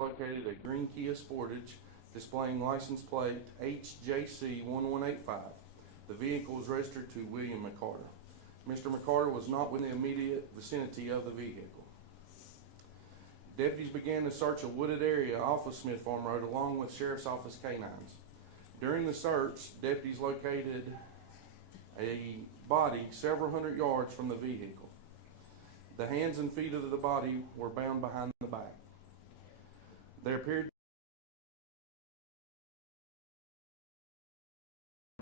located a green Kia Sportage displaying license plate HJC1185. The vehicle was registered to William McCarter. Mr. McCarter was not within the immediate vicinity of the vehicle. Deputies began to search a wooded area off of Smith Farm Road along with Sheriff's Office canines. During the search, deputies located a body several hundred yards from the vehicle. The hands and feet of the body were bound behind the back. There appeared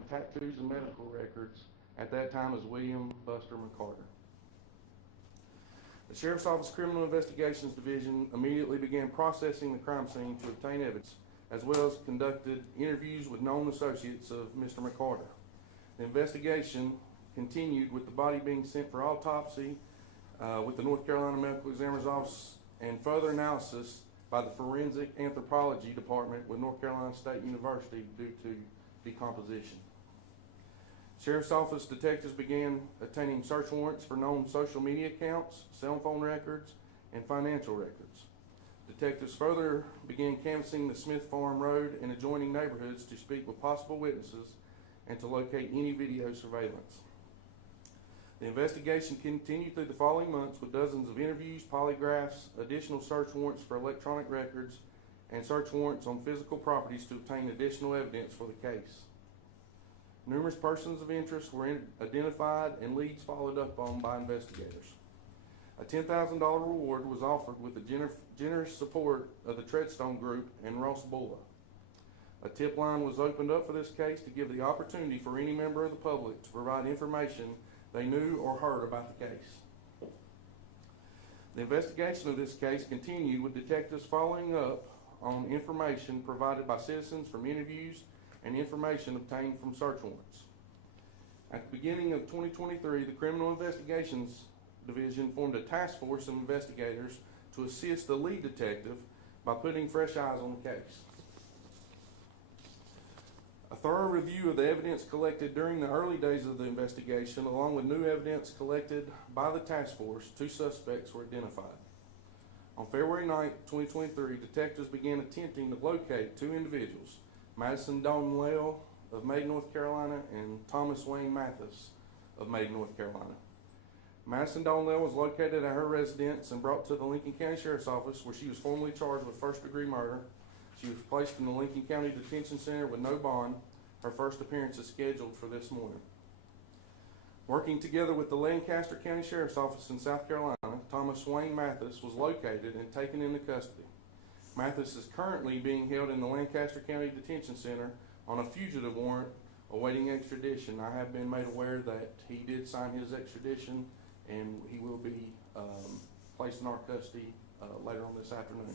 tattoos and medical records at that time as William Buster McCarter. The Sheriff's Office Criminal Investigations Division immediately began processing the crime scene to obtain evidence, as well as conducted interviews with known associates of Mr. McCarter. The investigation continued with the body being sent for autopsy with the North Carolina Medical Examiner's Office and further analysis by the Forensic Anthropology Department with North Carolina State University due to decomposition. Sheriff's Office detectives began obtaining search warrants for known social media accounts, cell phone records, and financial records. Detectives further began canvassing the Smith Farm Road and adjoining neighborhoods to speak with possible witnesses and to locate any video surveillance. The investigation continued through the following months with dozens of interviews, polygraphs, additional search warrants for electronic records, and search warrants on physical properties to obtain additional evidence for the case. Numerous persons of interest were identified and leads followed up on by investigators. A $10,000 reward was offered with the generous support of the Treadstone Group and Ross Bulla. A tip line was opened up for this case to give the opportunity for any member of the public to provide information they knew or heard about the case. The investigation of this case continued with detectives following up on information provided by citizens from interviews and information obtained from search warrants. At the beginning of 2023, the Criminal Investigations Division formed a task force of investigators to assist the lead detective by putting fresh eyes on the case. A thorough review of the evidence collected during the early days of the investigation, along with new evidence collected by the task force, 2 suspects were identified. On February 9, 2023, detectives began attempting to locate 2 individuals, Madison Donnell of Made, North Carolina, and Thomas Wayne Mathis of Made, North Carolina. Madison Donnell was located at her residence and brought to the Lincoln County Sheriff's Office, where she was formally charged with first-degree murder. She was placed in the Lincoln County Detention Center with no bond. Her first appearance is scheduled for this morning. Working together with the Lancaster County Sheriff's Office in South Carolina, Thomas Wayne Mathis was located and taken into custody. Mathis is currently being held in the Lancaster County Detention Center on a fugitive warrant awaiting extradition. I have been made aware that he did sign his extradition and he will be placed in our custody later on this afternoon.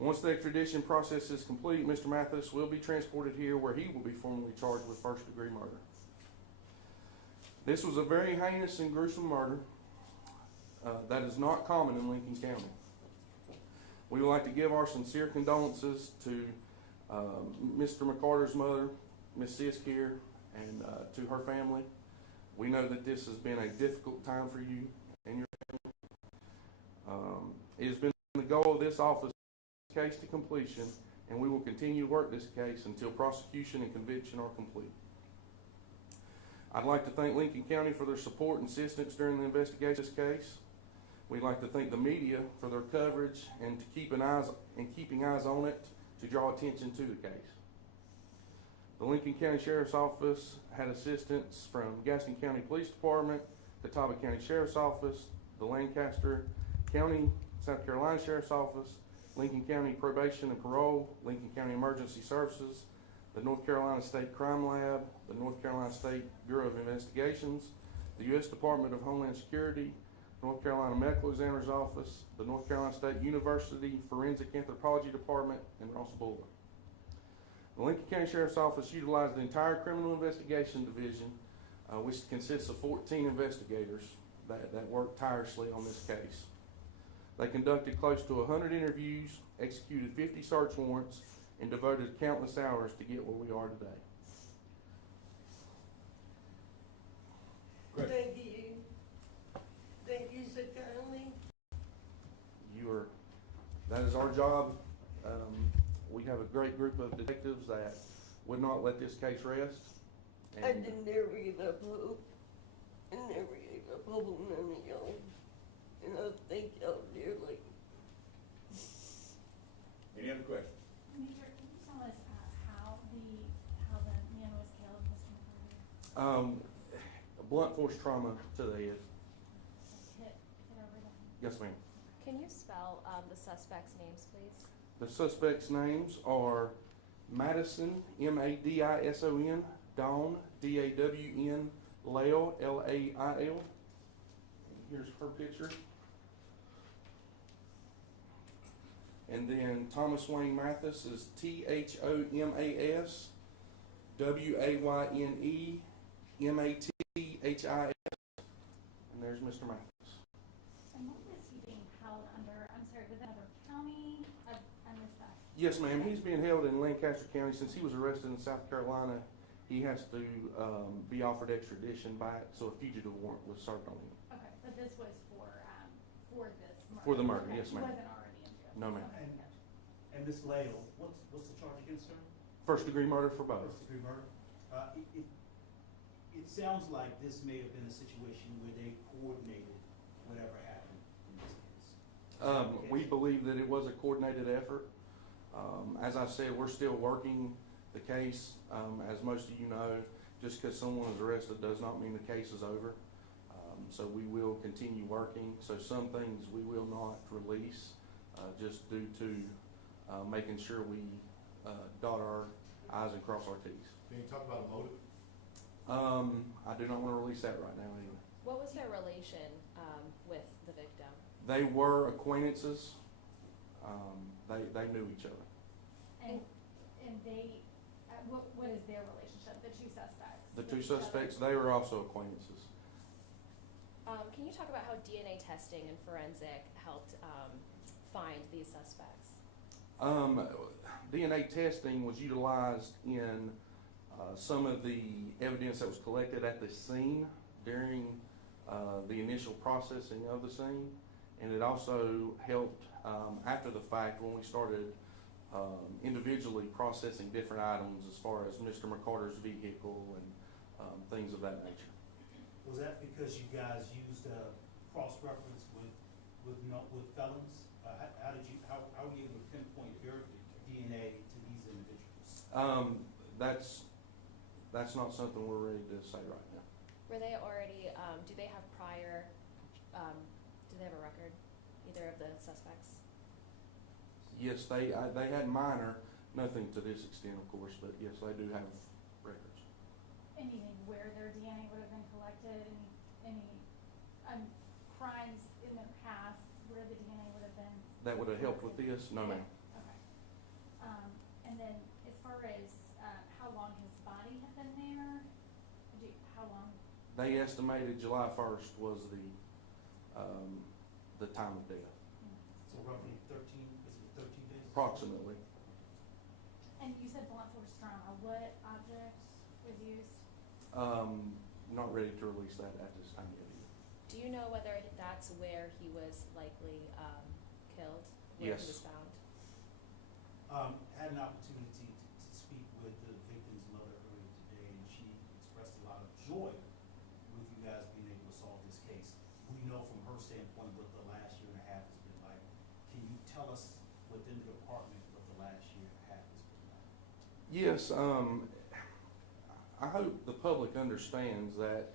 Once the extradition process is complete, Mr. Mathis will be transported here where he will be formally charged with first-degree murder. This was a very heinous and gruesome murder that is not common in Lincoln County. We would like to give our sincere condolences to Mr. McCarter's mother, Miss Sisk here, and to her family. We know that this has been a difficult time for you and your family. It has been the goal of this office case to completion, and we will continue to work this case until prosecution and conviction are complete. I'd like to thank Lincoln County for their support and assistance during the investigation of this case. We'd like to thank the media for their coverage and to keeping eyes on it to draw attention to the case. The Lincoln County Sheriff's Office had assistance from Gaston County Police Department, Catawba County Sheriff's Office, the Lancaster County, South Carolina Sheriff's Office, Lincoln County Probation and Parole, Lincoln County Emergency Services, the North Carolina State Crime Lab, the North Carolina State Bureau of Investigations, the U.S. Department of Homeland Security, North Carolina Medical Examiner's Office, the North Carolina State University Forensic Anthropology Department, and Ross Bulla. The Lincoln County Sheriff's Office utilized the entire Criminal Investigation Division, which consists of 14 investigators that worked tirelessly on this case. They conducted close to 100 interviews, executed 50 search warrants, and devoted countless hours to get where we are today. Great. Thank you. Thank you so kindly. that is our job. We have a great group of detectives that would not let this case rest. I didn't never give up hope. I never gave up hope on none of y'all. And I thank y'all dearly. Any other questions? Major, can you tell us how the man was killed, Mr. McCarter? Blunt force trauma to the head. Hit over the head? Yes, ma'am. Can you spell the suspects' names, please? The suspects' names are Madison, Madison, Dawn, Dawn, Lail, Lail. Here's her picture. And then Thomas Wayne Mathis is Thomas, Wayne Mathis. And there's Mr. Mathis. And what was he being held under? I'm sorry, was that another county? I missed that. Yes, ma'am. He's been held in Lancaster County since he was arrested in South Carolina. He has to be offered extradition back, so a fugitive warrant was served on him. Okay, but this was for this murder? For the murder, Okay, yes, ma'am. He wasn't already in jail? No, ma'am. Okay, gotcha. And Ms. Lael, what's the charge against her? First degree murder for both. First degree murder? It sounds like this may have been a situation where they coordinated whatever happened in this case. We believe that it was a coordinated effort. As I said, we're still working the case. As most of you know, just because someone is arrested does not mean the case is over. So we will continue working. So some things we will not release just due to making sure we dot our I's and cross our T's. Can you talk about a motive? I do not want to release that right now either. What was their relation with the victim? They were acquaintances. They knew each other. And they, what is their relationship, the two suspects? The two with each other? suspects, they were also acquaintances. Can you talk about how DNA testing and forensic helped find these suspects? DNA testing was utilized in some of the evidence that was collected at the scene during the initial processing of the scene, and it also helped after the fact when we started individually processing different items as far as Mr. McCarter's vehicle and things of that nature. Was that because you guys used cross-reference with felons? How were you able to pinpoint your DNA to these individuals? That's not something we're ready to say right now. Were they already, do they have prior, do they have a record, either of the suspects? Yes, they had minor, nothing to this extent, of course, but yes, they do have records. Anything where their DNA would have been collected, any crimes in the past where the DNA would have been? That would have helped with this? No, ma'am. Okay. And then as far as how long his body had been there, how long? They estimated July 1st was the time of death, So roughly 13 days? approximately. And you said blunt force trauma. What object was used? Not ready to release that at this time yet either. Do you know whether that's where he was likely killed? Where Yes. he was found? Had an opportunity to speak with the victim's mother earlier today, and she expressed a lot of joy with you guys being able to solve this case. We know from her standpoint what the last year and a half has been like. Can you tell us within the department what the last year and a half has been like? Yes, I hope the public understands that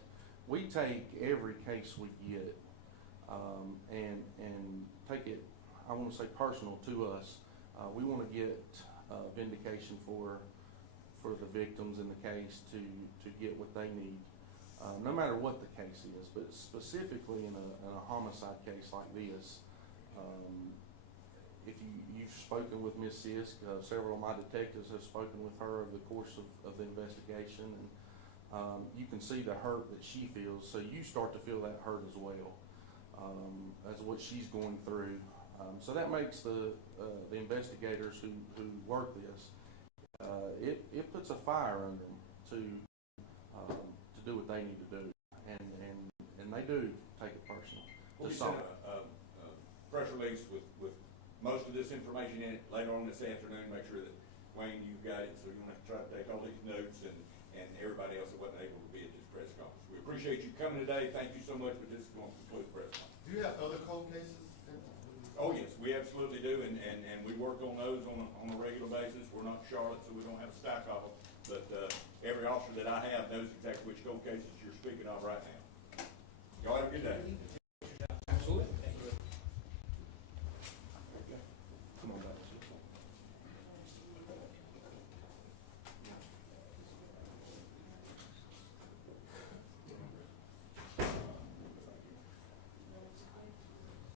we take every case we get and take it, I want to say, personal to us. We want to get vindication for the victims in the case to get what they need, no matter what the case is, but specifically in a homicide case like this. If you've spoken with Ms. Sisk, several of my detectives have spoken with her over the course of the investigation, and you can see the hurt that she feels, so you start to feel that hurt as well, as what she's going through. So that makes the investigators who work this, it puts a fire under them to do what they need to do, and they do take it personal. Well, to you solve sent it. a press release with most of this information in it later on this afternoon. Make sure that, Wayne, you've got it, so you don't have to try to take all these notes and everybody else that wasn't able to be at this press conference. We appreciate you coming today. Thank you so much, but this is going to conclude the press conference. Do you have other cold cases? Oh, yes, we absolutely do, and we work on those on a regular basis. We're not Charlotte, so we don't have a stack of them, but, every officer that I have knows exactly which cold cases you're speaking of right now. Y'all have a good day.